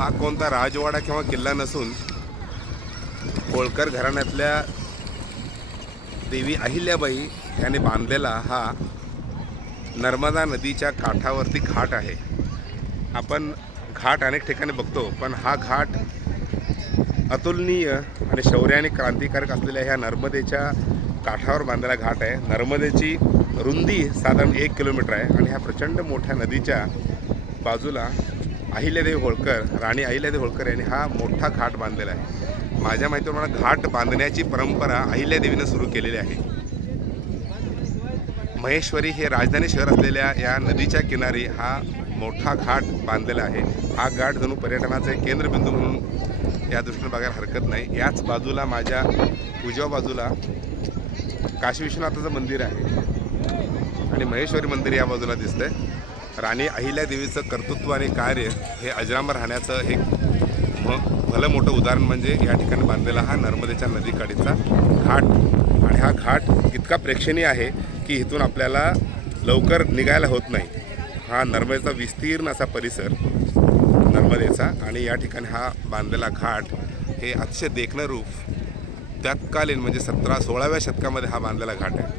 हा कोणता राजवाडा किंवा किल्ला नसून होळकर घराण्यातल्या देवी अहिल्याबाई यांनी बांधलेला हा नर्मदा नदीच्या काठावरती घाट आहे। आपण घाट अनेक ठिकाणी बघतो, पण हा घाट अतुलनीय आणि शौर्याने क्रांतिकारक असलेल्या ह्या नर्मदेच्या काठावर बांधलेला घाट आहे। नर्मदेची रुंदी साधारण 1 किलोमीटर आहे आणि ह्या प्रचंड मोठ्या नदीच्या बाजूला अहिल्यादेवी होळकर, राणी अहिल्यादेवी होळकर यांनी हा मोठा घाट बांधलेला आहे। माझ्या माहितीप्रमाणे घाट बांधण्याची परंपरा अहिल्यादेवीने सुरू केलेली आहे। महेश्वरी हे राजधानी शहर असलेल्या या नदीच्या किनारी हा मोठा घाट बांधलेला आहे। हा घाट जणू पर्यटनाचे केंद्रबिंदू म्हणून या दृष्टीने बघायला हरकत नाही। याच बाजूला माझ्या उजव्या बाजूला काशी विश्वनाथाचं मंदिर आहे आणि महेश्वरी मंदिर या बाजूला दिसतंय। राणी अहिल्यादेवीचं कर्तृत्व आणि कार्य हे अजरामर राहण्याचं एक भलं मोठं उदाहरण म्हणजे या ठिकाणी बांधलेला हा नर्मदेच्या नदीकाठीचा घाट। आणि हा घाट इतका प्रेक्षणीय आहे की इथून आपल्याला लवकर निघायला होत नाही। हा नर्मदेचा विस्तीर्ण असा परिसर नर्मदेचा, आणि या ठिकाणी हा बांधलेला घाट हे अतिशय देखणं रूप तत्कालीन म्हणजे 16व्या शतकामध्ये हा बांधलेला घाट आहे।